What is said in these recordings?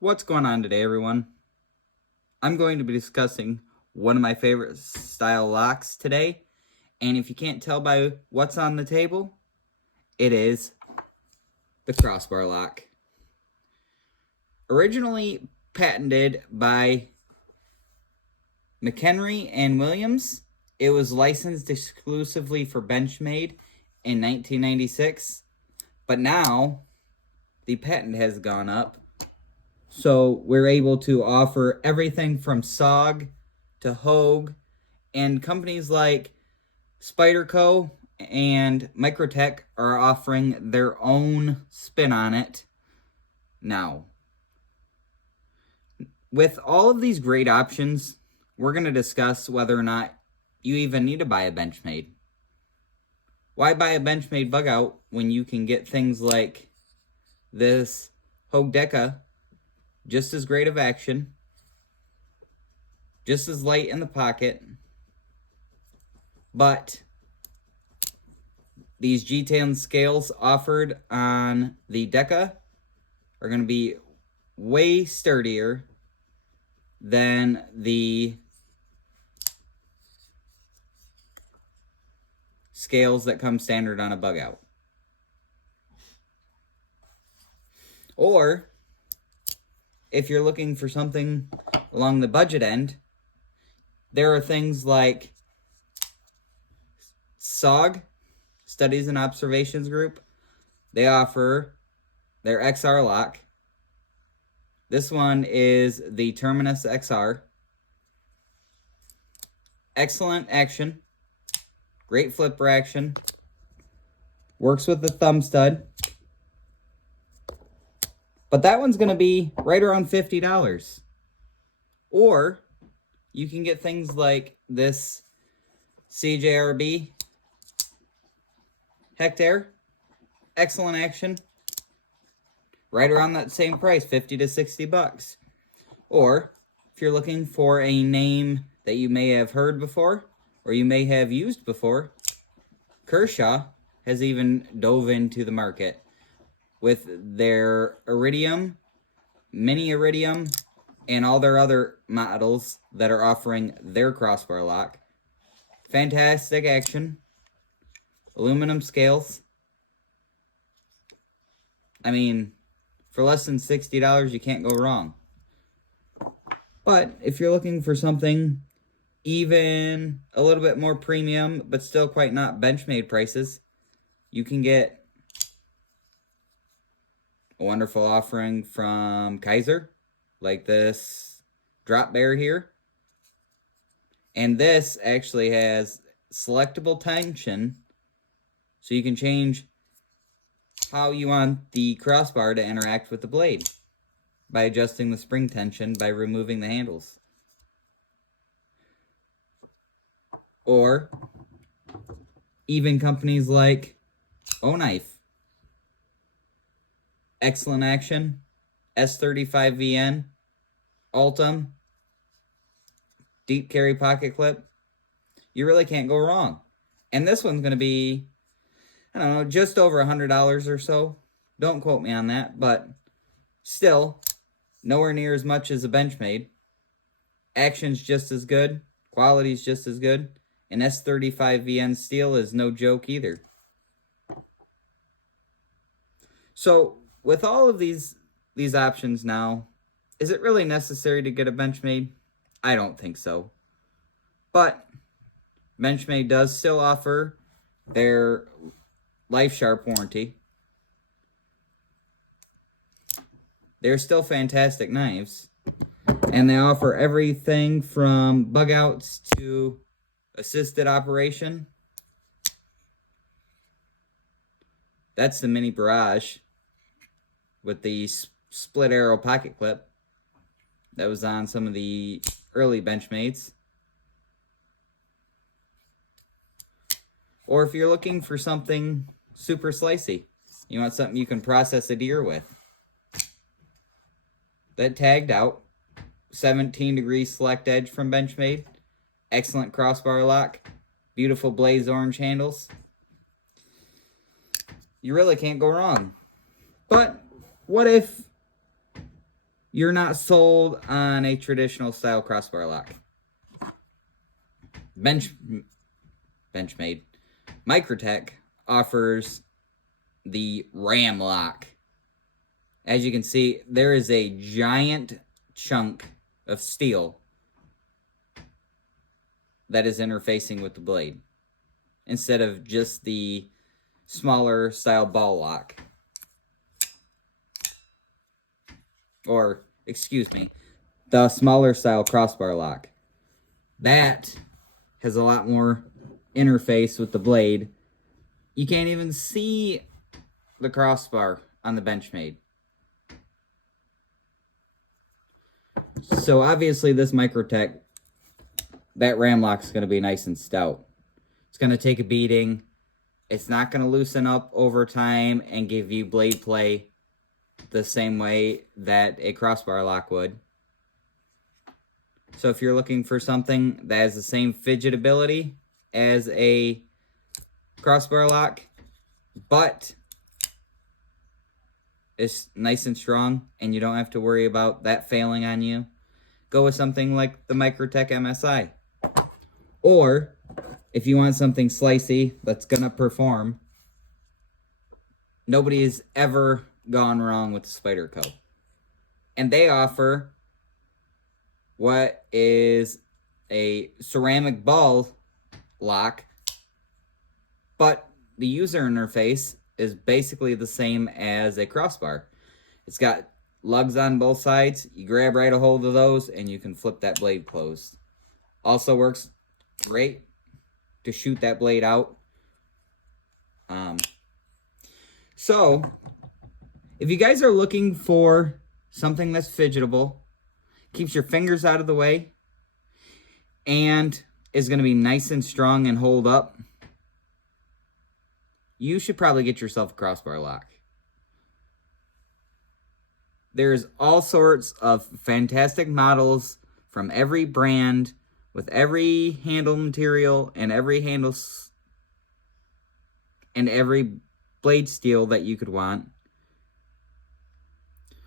What's going on today, everyone? I'm going to be discussing one of my favorite style locks today, and if you can't tell by what's on the table, it is the crossbar lock. Originally patented by McHenry and Williams, it was licensed exclusively for Benchmade in 1996, but now the patent has gone up. So we're able to offer everything from SOG to Hogue, and companies like Spyderco and Microtech are offering their own spin on it now. With all of these great options, we're going to discuss whether or not you even need to buy a Benchmade. Why buy a Benchmade bug out when you can get things like this Hogue Deca, just as great of action, just as light in the pocket, but these G10 scales offered on the Deca are going to be way sturdier than the scales that come standard on a bug out. Or if you're looking for something along the budget end, there are things like SOG, Studies and Observations Group. They offer their XR lock. This one is the Terminus XR. Excellent action. Great flipper action. Works with the thumb stud. But that one's going to be right around $50. Or you can get things like this CJRB Hectare. Excellent action. Right around that same price, 50 to 60 bucks. Or if you're looking for a name that you may have heard before or you may have used before, Kershaw has even dove into the market with their Iridium, Mini Iridium, and all their other models that are offering their crossbar lock. Fantastic action. Aluminum scales. I mean, for less than $60, you can't go wrong. But if you're looking for something even a little bit more premium, but still quite not Benchmade prices, you can get a wonderful offering from Kaiser, like this drop bear here. And this actually has selectable tension, so you can change how you want the crossbar to interact with the blade by adjusting the spring tension by removing the handles. Or even companies like O-Knife. Excellent action, S35VN, Altum, deep carry pocket clip. You really can't go wrong. And this one's going to be, I don't know, just over $100 or so. Don't quote me on that, but still nowhere near as much as a Benchmade. Action's just as good, quality's just as good, and S35VN steel is no joke either. So with all of these options now, is it really necessary to get a Benchmade? I don't think so. But Benchmade does still offer their Life Sharp warranty. They're still fantastic knives. And they offer everything from bug outs to assisted operation. That's the Mini Barrage with the split arrow pocket clip that was on some of the early Benchmades. Or if you're looking for something super slicey, you want something you can process a deer with. That tagged out 17-degree select edge from Benchmade. Excellent crossbar lock. Beautiful blaze orange handles. You really can't go wrong. But what if you're not sold on a traditional style crossbar lock. Benchmade Microtech offers the ram lock. As you can see, there is a giant chunk of steel that is interfacing with the blade instead of just the smaller style ball lock. Or, excuse me, the smaller style crossbar lock. That has a lot more interface with the blade. You can't even see the crossbar on the Benchmade. So obviously this Microtech, that ram lock is going to be nice and stout. It's going to take a beating. It's not going to loosen up over time and give you blade play the same way that a crossbar lock would. So if you're looking for something that has the same fidgetability as a crossbar lock, but it's nice and strong and you don't have to worry about that failing on you, go with something like the Microtech MSI. Or if you want something slicey that's gonna perform, nobody has ever gone wrong with the Spyderco. And they offer what is a ceramic ball lock, but the user interface is basically the same as a crossbar. It's got lugs on both sides. You grab right a hold of those and you can flip that blade closed. Also works great to shoot that blade out. So if you guys are looking for something that's fidgetable, keeps your fingers out of the way, and is going to be nice and strong and hold up, you should probably get yourself a crossbar lock. There's all sorts of fantastic models from every brand with every handle material and every handle and every blade steel that you could want.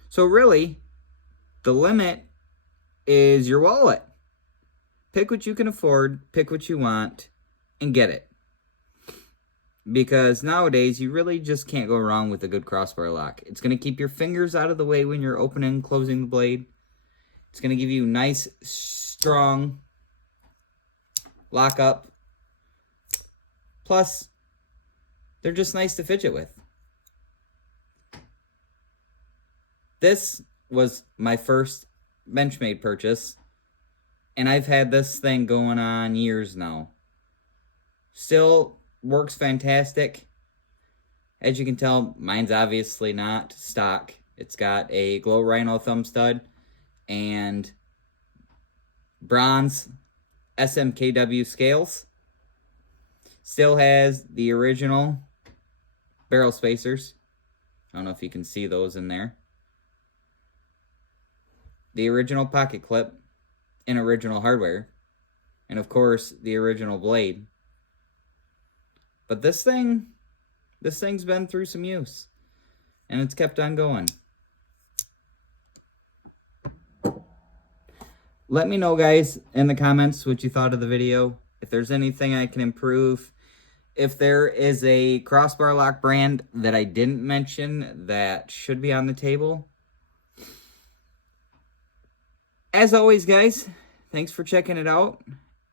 So really, the limit is your wallet. Pick what you can afford, pick what you want, and get it. Because nowadays, you really just can't go wrong with a good crossbar lock. It's going to keep your fingers out of the way when you're opening and closing the blade. It's going to give you nice, strong lockup. Plus, they're just nice to fidget with. This was my first Benchmade purchase, and I've had this thing going on years now. Still works fantastic. As you can tell, mine's obviously not stock. It's got a glow rhino thumb stud and bronze SMKW scales. Still has the original barrel spacers. I don't know if you can see those in there. The original pocket clip in original hardware. And of course, the original blade. But this thing's been through some use. And it's kept on going. Let me know, guys, in the comments what you thought of the video. If there's anything I can improve. If there is a crossbar lock brand that I didn't mention that should be on the table. As always, guys, thanks for checking it out.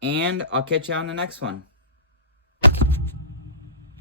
And I'll catch you on the next one.